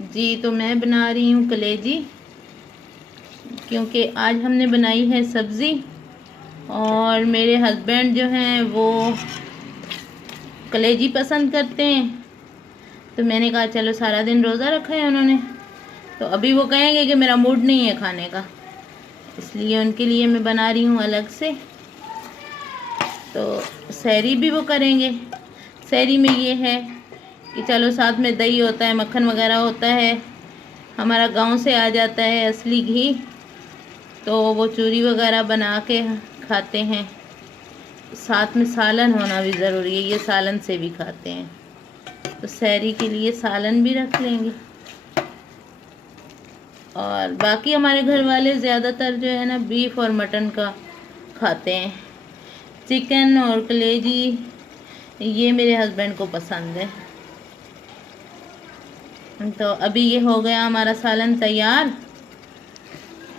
जी, तो मैं बना रही हूँ कलेजी, क्योंकि आज हमने बनाई है सब्ज़ी और मेरे हस्बैंड जो हैं वो कलेजी पसंद करते हैं। तो मैंने कहा चलो, सारा दिन रोज़ा रखा है उन्होंने, तो अभी वो कहेंगे कि मेरा मूड नहीं है खाने का, इसलिए उनके लिए मैं बना रही हूँ अलग से। तो सहरी भी वो करेंगे। सहरी में ये है कि चलो, साथ में दही होता है, मक्खन वगैरह होता है, हमारा गांव से आ जाता है असली घी, तो वो चूरी वगैरह बना के खाते हैं। साथ में सालन होना भी ज़रूरी है, ये सालन से भी खाते हैं, तो सहरी के लिए सालन भी रख लेंगे। और बाकी हमारे घर वाले ज़्यादातर जो है ना, बीफ और मटन का खाते हैं। चिकन और कलेजी ये मेरे हस्बैंड को पसंद है। तो अभी ये हो गया हमारा सालन तैयार।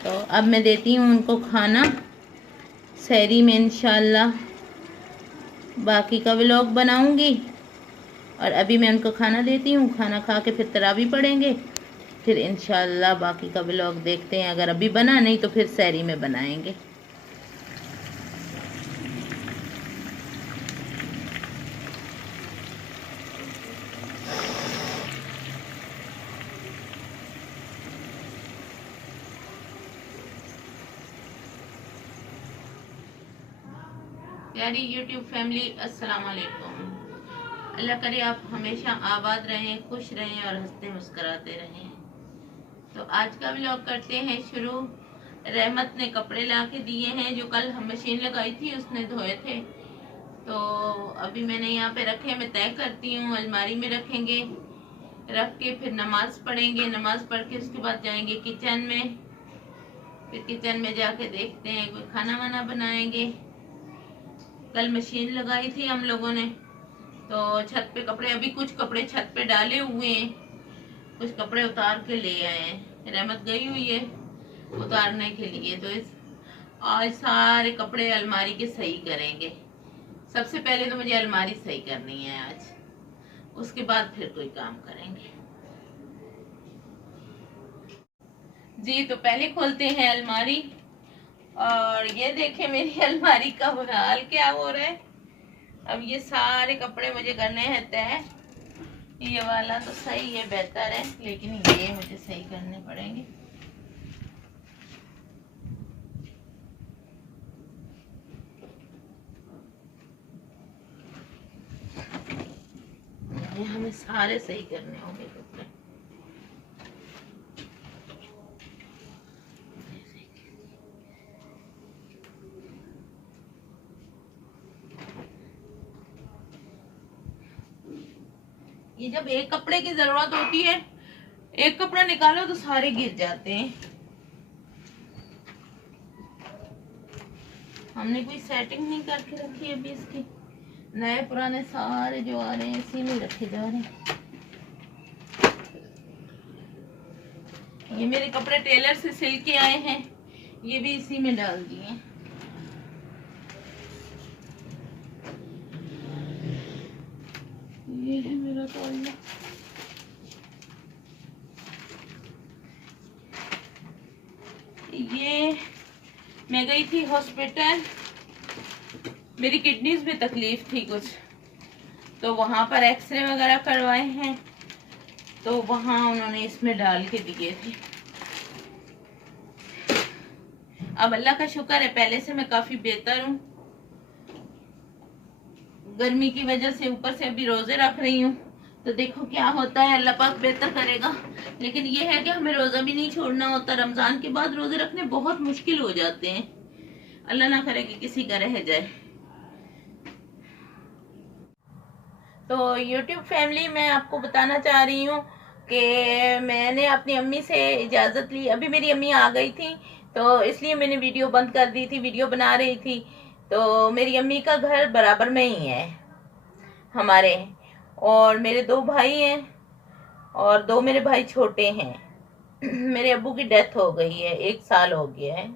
तो अब मैं देती हूँ उनको खाना। सहरी में इंशाल्लाह बाकी का व्लॉग बनाऊंगी। और अभी मैं उनको खाना देती हूँ, खाना खा के फिर तरावी पढ़ेंगे, फिर इंशाल्लाह बाकी का व्लॉग देखते हैं। अगर अभी बना नहीं तो फिर सहरी में बनाएंगे। प्यारी यूट्यूब फैमिली, अस्सलाम वालेकुम। अल्लाह करे आप हमेशा आबाद रहें, खुश रहें और हंसते मुस्कुराते रहें। तो आज का व्लॉग करते हैं शुरू। रहमत ने कपड़े ला के दिए हैं, जो कल हम मशीन लगाई थी उसने धोए थे, तो अभी मैंने यहाँ पे रखे। मैं तय करती हूँ, अलमारी में रखेंगे, रख के फिर नमाज पढ़ेंगे। नमाज पढ़ के उसके बाद जाएंगे किचन में, फिर किचन में जाके देखते हैं कोई खाना वाना बनाएंगे। कल मशीन लगाई थी हम लोगों ने, तो छत पे कपड़े, अभी कुछ कपड़े छत पे डाले हुए हैं, कुछ कपड़े उतार के ले आए हैं। रहमत गई हुई है उतारने के लिए, तो इस आज सारे कपड़े अलमारी के सही करेंगे। सबसे पहले तो मुझे अलमारी सही करनी है आज, उसके बाद फिर कोई काम करेंगे। जी, तो पहले खोलते हैं अलमारी। और ये देखे मेरी अलमारी का बुरा हाल क्या हो रहा है। अब ये सारे कपड़े मुझे करने हैं तय। ये वाला तो सही है, बेहतर है, लेकिन ये मुझे सही करने पड़ेंगे। ये हमें सारे सही करने होंगे कपड़े। ये जब एक कपड़े की जरूरत होती है, एक कपड़ा निकालो तो सारे गिर जाते हैं। हमने कोई सेटिंग नहीं करके रखी अभी इसकी। नए पुराने सारे जो आ रहे हैं इसी में रखे जा रहे हैं। ये मेरे कपड़े टेलर से सिल के आए हैं, ये भी इसी में डाल दिए। ये है मेरा तौलिया। ये मैं गई थी हॉस्पिटल, मेरी किडनीज में तकलीफ थी कुछ, तो वहां पर एक्सरे वगैरह करवाए हैं, तो वहां उन्होंने इसमें डाल के दिए थे। अब अल्लाह का शुक्र है, पहले से मैं काफी बेहतर हूँ। गर्मी की वजह से ऊपर से अभी रोजे रख रही हूँ, तो देखो क्या होता है, अल्लाह पाक बेहतर करेगा। लेकिन ये है कि हमें रोजा भी नहीं छोड़ना होता। रमजान के बाद रोजे रखने बहुत मुश्किल हो जाते हैं, अल्लाह ना करे कि किसी का रह जाए। तो YouTube फैमिली, मैं आपको बताना चाह रही हूँ कि मैंने अपनी अम्मी से इजाज़त ली। अभी मेरी अम्मी आ गई थी, तो इसलिए मैंने वीडियो बंद कर दी थी, वीडियो बना रही थी। तो मेरी अम्मी का घर बराबर में ही है हमारे, और मेरे दो भाई हैं और दो मेरे भाई छोटे हैं। मेरे अब्बू की डेथ हो गई है, 1 साल हो गया है।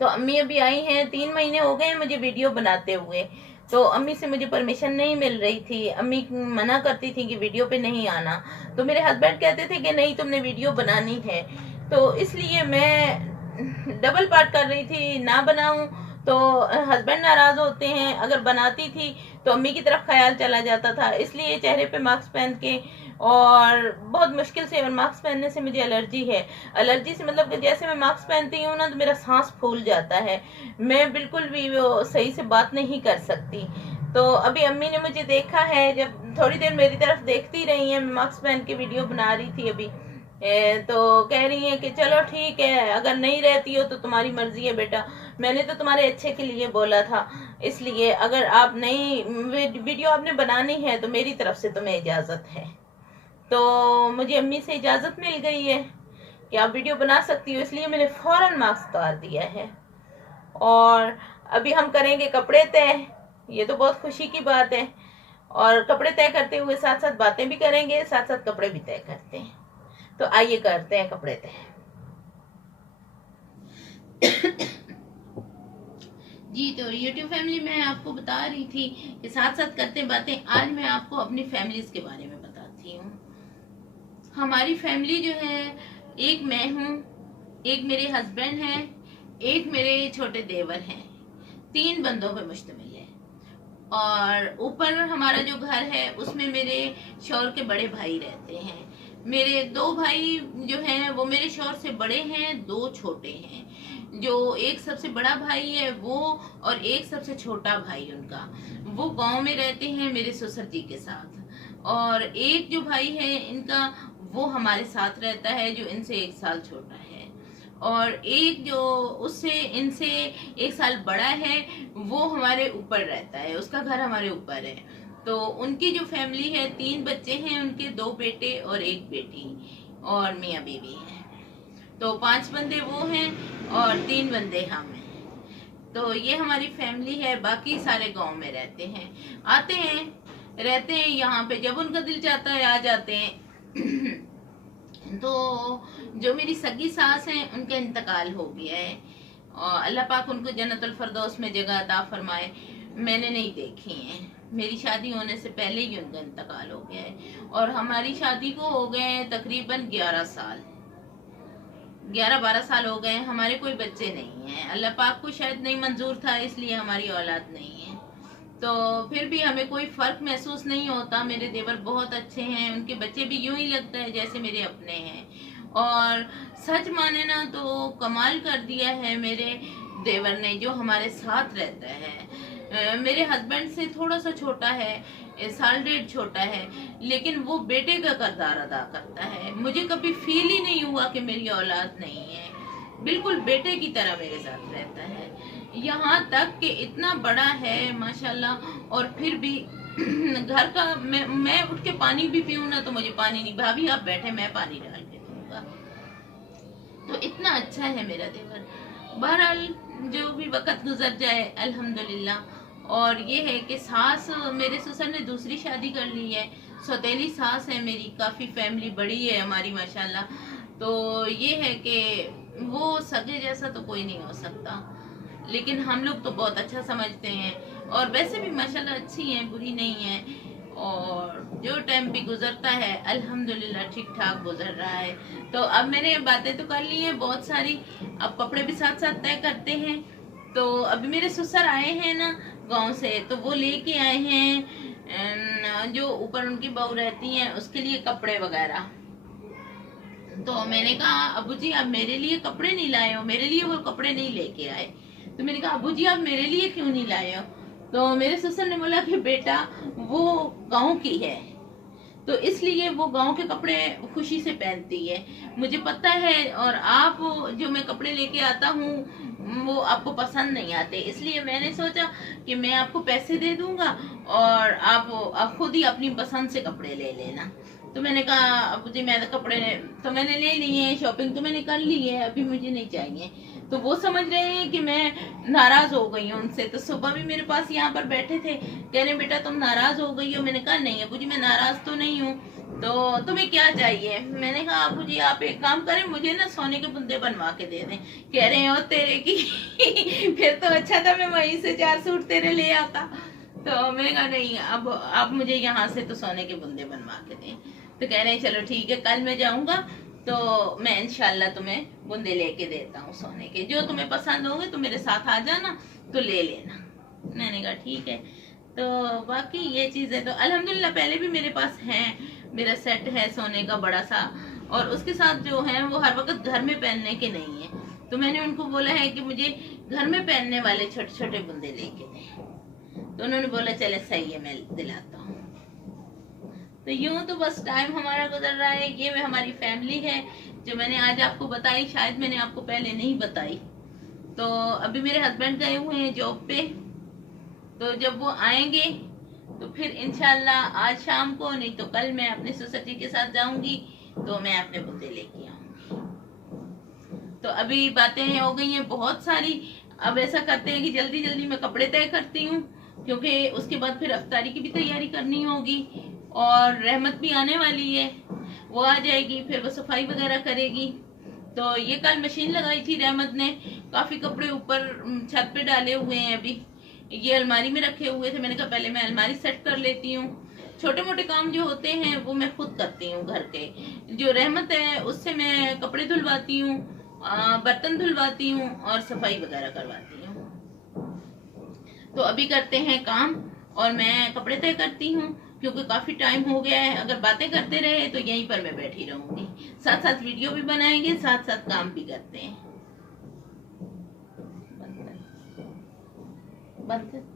तो अम्मी अभी आई हैं, 3 महीने हो गए हैं मुझे वीडियो बनाते हुए। तो अम्मी से मुझे परमिशन नहीं मिल रही थी। अम्मी मना करती थी कि वीडियो पे नहीं आना, तो मेरे हस्बैंड कहते थे कि नहीं तुमने वीडियो बनानी है। तो इसलिए मैं डबल पार्ट कर रही थी, ना बनाऊं तो हस्बैंड नाराज होते हैं, अगर बनाती थी तो अम्मी की तरफ ख्याल चला जाता था। इसलिए चेहरे पे मास्क पहन के, और बहुत मुश्किल से, और मास्क पहनने से मुझे एलर्जी है। एलर्जी से मतलब कि जैसे मैं मास्क पहनती हूँ ना तो मेरा सांस फूल जाता है, मैं बिल्कुल भी वो सही से बात नहीं कर सकती। तो अभी अम्मी ने मुझे देखा है, जब थोड़ी देर मेरी तरफ देखती रही है, मैं मास्क पहन के वीडियो बना रही थी अभी, तो कह रही है कि चलो ठीक है, अगर नहीं रहती हो तो तुम्हारी मर्जी है बेटा, मैंने तो तुम्हारे अच्छे के लिए बोला था, इसलिए अगर आप नहीं वीडियो आपने बनानी है तो मेरी तरफ से तुम्हें इजाजत है। तो मुझे अम्मी से इजाजत मिल गई है कि आप वीडियो बना सकती हो, इसलिए मैंने फौरन मास्क उतार दिया है। और अभी हम करेंगे कपड़े तय, ये तो बहुत खुशी की बात है। और कपड़े तय करते हुए साथ साथ बातें भी करेंगे, साथ साथ कपड़े भी तय करते हैं। तो आइए करते हैं कपड़े तय। जी, तो यूट्यूब फैमिली मैं आपको बता रही थी कि साथ साथ करते बातें। आज मैं आपको अपनी फैमिलीज के बारे में बताती हूँ। हमारी फैमिली जो है, एक मैं हूँ, एक मेरे हस्बैंड हैं, एक मेरे छोटे देवर हैं, 3 बंदों पे मुश्तमिल है। और ऊपर हमारा जो घर है उसमें मेरे शौहर के बड़े भाई रहते हैं। मेरे 2 भाई जो हैं वो मेरे शौहर से बड़े हैं, 2 छोटे हैं। जो एक सबसे बड़ा भाई है वो, और एक सबसे छोटा भाई उनका, वो गांव में रहते हैं मेरे ससुर जी के साथ। और एक जो भाई है इनका, वो हमारे साथ रहता है, जो इनसे 1 साल छोटा है। और एक जो उससे इनसे 1 साल बड़ा है, वो हमारे ऊपर रहता है, उसका घर हमारे ऊपर है। तो उनकी जो फैमिली है, 3 बच्चे हैं उनके, 2 बेटे और 1 बेटी, और मियाँ बीवी हैं। तो 5 बंदे वो हैं और 3 बंदे हम हैं। तो ये हमारी फैमिली है। बाकी सारे गांव में रहते हैं, आते हैं, रहते हैं यहाँ पे, जब उनका दिल चाहता है आ जाते हैं। तो जो मेरी सगी सास हैं उनका इंतकाल हो गया है, और अल्लाह पाक उनको जन्नतुल फरदौस में जगह अता फरमाए। मैंने नहीं देखी है, मेरी शादी होने से पहले ही उनका इंतकाल हो गया है। और हमारी शादी को हो गए हैं तकरीबन 11 साल, 11-12 साल हो गए। हमारे कोई बच्चे नहीं हैं, अल्लाह पाक को शायद नहीं मंजूर था, इसलिए हमारी औलाद नहीं है। तो फिर भी हमें कोई फर्क महसूस नहीं होता। मेरे देवर बहुत अच्छे हैं, उनके बच्चे भी यूं ही लगता है जैसे मेरे अपने हैं। और सच माने ना तो कमाल कर दिया है मेरे देवर ने, जो हमारे साथ रहता है। मेरे हस्बैंड से थोड़ा सा छोटा है, 1.5 साल छोटा है, लेकिन वो बेटे का किरदार अदा करता है। मुझे कभी फील ही नहीं हुआ कि मेरी औलाद नहीं है, बिल्कुल बेटे की तरह मेरे साथ रहता है। यहाँ तक कि इतना बड़ा है माशाल्लाह, और फिर भी घर का मैं उठ के पानी भी पीऊँ ना तो मुझे पानी नहीं, भाभी आप बैठे मैं पानी डाल के दूंगा। तो इतना अच्छा है मेरा देवर। बहरहाल जो भी वक्त गुजर जाए अल्हम्दुलिल्लाह। और ये है कि सास, मेरे ससुर ने दूसरी शादी कर ली है, सौतेली सास है मेरी, काफ़ी फैमिली बड़ी है हमारी माशाल्लाह। तो ये है कि वो सगे जैसा तो कोई नहीं हो सकता, लेकिन हम लोग तो बहुत अच्छा समझते हैं। और वैसे भी माशाल्लाह अच्छी हैं, बुरी नहीं है। और जो टाइम भी गुजरता है अल्हम्दुलिल्लाह ठीक ठाक गुजर रहा है। तो अब मैंने बातें तो कर ली हैं बहुत सारी, अब कपड़े भी साथ साथ तय करते हैं। तो अभी मेरे ससुर आए हैं ना गांव से, तो वो लेके आए हैं जो ऊपर उनकी बहू रहती हैं उसके लिए कपड़े वगैरह। तो मैंने कहा अबू जी आप मेरे लिए कपड़े नहीं लाए हो, मेरे लिए वो कपड़े नहीं लेके आए। तो मैंने कहा अबू जी आप मेरे लिए क्यों नहीं लाए हो? तो मेरे ससुर ने बोला कि बेटा वो गांव की है, तो इसलिए वो गांव के कपड़े खुशी से पहनती है, मुझे पता है। और आप जो मैं कपड़े लेके आता हूँ वो आपको पसंद नहीं आते, इसलिए मैंने सोचा कि मैं आपको पैसे दे दूंगा और आप खुद ही अपनी पसंद से कपड़े ले लेना। तो मैंने कहा अब जी मैं कपड़े तो मैंने ले लिए, शॉपिंग तो मैंने कर ली है, अभी मुझे नहीं चाहिए। तो वो समझ रहे हैं कि मैं नाराज हो गई हूँ उनसे। तो सुबह भी मेरे पास यहाँ पर बैठे थे, कह रहे बेटा तुम नाराज हो गई हो। मैंने कहा नहीं अबू जी मैं नाराज तो नहीं हूँ, तो तुम्हें क्या चाहिए? मैंने कहा अबू जी आप एक काम करें, मुझे ना सोने के बुंदे बनवा के दे दें। कह रहे हो तेरे की फिर तो अच्छा था मैं वहीं से 4 सूट तेरे ले आता। तो मैंने कहा नहीं, अब मुझे यहाँ से तो सोने के बुंदे बनवा के दें। तो कह रहे हैं चलो ठीक है, कल मैं जाऊंगा तो मैं इंशाल्लाह तुम्हें बुंदे लेके देता हूँ सोने के, जो तुम्हें पसंद होंगे तो मेरे साथ आ जाना तो ले लेना। मैंने कहा ठीक है। तो बाकी ये चीजें तो अल्हम्दुलिल्लाह पहले भी मेरे पास हैं, मेरा सेट है सोने का बड़ा सा, और उसके साथ जो है वो हर वक्त घर में पहनने के नहीं है। तो मैंने उनको बोला है कि मुझे घर में पहनने वाले छोटे छोटे बुंदे लेके दें। तो उन्होंने बोला चले सही है, मैं दिलाता हूँ। तो यूं तो बस टाइम हमारा गुजर रहा है। ये हमारी फैमिली है जो मैंने आज आपको बताई, शायद मैंने आपको पहले नहीं बताई। तो अभी मेरे हस्बैंड गए हुए हैं जॉब पे, तो जब वो आएंगे तो फिर इंशाल्लाह आज शाम को, नहीं तो कल मैं अपने सोसाइटी के साथ जाऊंगी तो मैं अपने बुंदे लेके आऊंगी। तो अभी बातें हो गई हैं बहुत सारी। अब ऐसा करते हैं कि जल्दी जल्दी मैं कपड़े तय करती हूँ, क्योंकि उसके बाद फिर अफ्तारी की भी तैयारी करनी होगी, और रहमत भी आने वाली है, वो आ जाएगी, फिर वो सफाई वगैरह करेगी। तो ये कल मशीन लगाई थी रहमत ने, काफी कपड़े ऊपर छत पे डाले हुए हैं, अभी ये अलमारी में रखे हुए थे। मैंने कहा पहले मैं अलमारी सेट कर लेती हूँ। छोटे मोटे काम जो होते हैं वो मैं खुद करती हूँ घर के। जो रहमत है उससे मैं कपड़े धुलवाती हूँ, बर्तन धुलवाती हूँ और सफाई वगैरह करवाती हूँ। तो अभी करते हैं काम और मैं कपड़े तय करती हूँ, क्योंकि काफी टाइम हो गया है। अगर बातें करते रहे तो यहीं पर मैं बैठी रहूंगी, साथ साथ वीडियो भी बनाएंगे, साथ साथ काम भी करते हैं। बंद कर।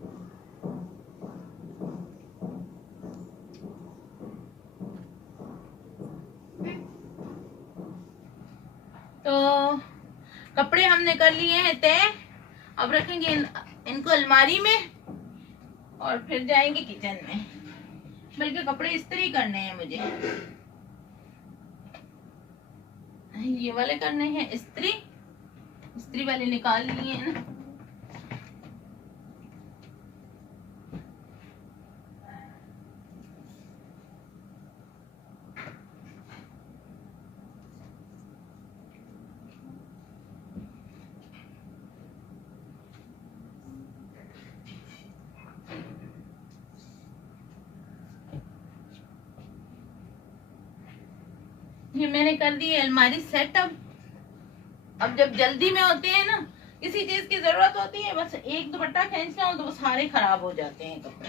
तो कपड़े हमने कर लिए हैं तय, अब रखेंगे इनको अलमारी में और फिर जाएंगे किचन में। बल्कि कपड़े इस्त्री करने हैं मुझे, ये वाले करने हैं इस्त्री, इस्त्री वाले निकाल लिए हैं ना। ये मैंने कर दी अलमारी सेट। अब जब जल्दी में होते हैं ना, किसी चीज की जरूरत होती है, बस एक दुपट्टा खींचना हो तो वो सारे खराब हो जाते हैं कपड़े।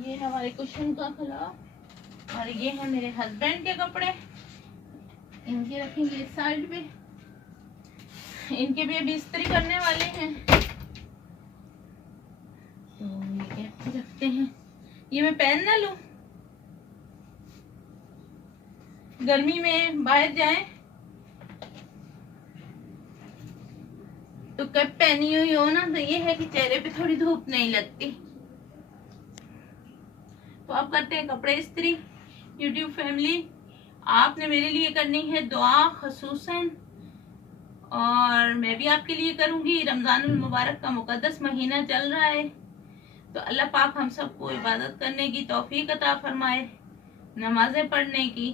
ये है हमारे कुशन का खुला, और ये है मेरे हस्बैंड के कपड़े, इनके रखेंगे इस साइड पे। इनके भी अभी इस्त्री करने वाले हैं, तो ये रखते हैं। ये मैं पहन ना लूं, गर्मी में बाहर जाएं तो कैप पहनी हुई हो ना, तो ये है कि चेहरे पे थोड़ी धूप नहीं लगती। तो अब करते हैं कपड़े इस्त्री। यूट्यूब फैमिली, आपने मेरे लिए करनी है दुआ खसूसन, और मैं भी आपके लिए करूंगी। रमजानुल मुबारक का मुकद्दस महीना चल रहा है, तो अल्लाह पाक हम सबको इबादत करने की तौफीक अता फरमाए, नमाजें पढ़ने की,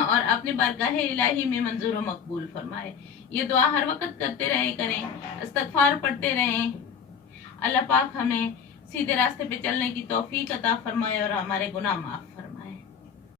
और अपने बारगाह इलाही में मंजूर व मकबूल फरमाए। ये दुआ हर वक्त करते रहे करें, इस्तगफार पढ़ते रहें। अल्लाह पाक हमें सीधे रास्ते पे चलने की तौफीक अता फरमाए और हमारे गुनाह माफ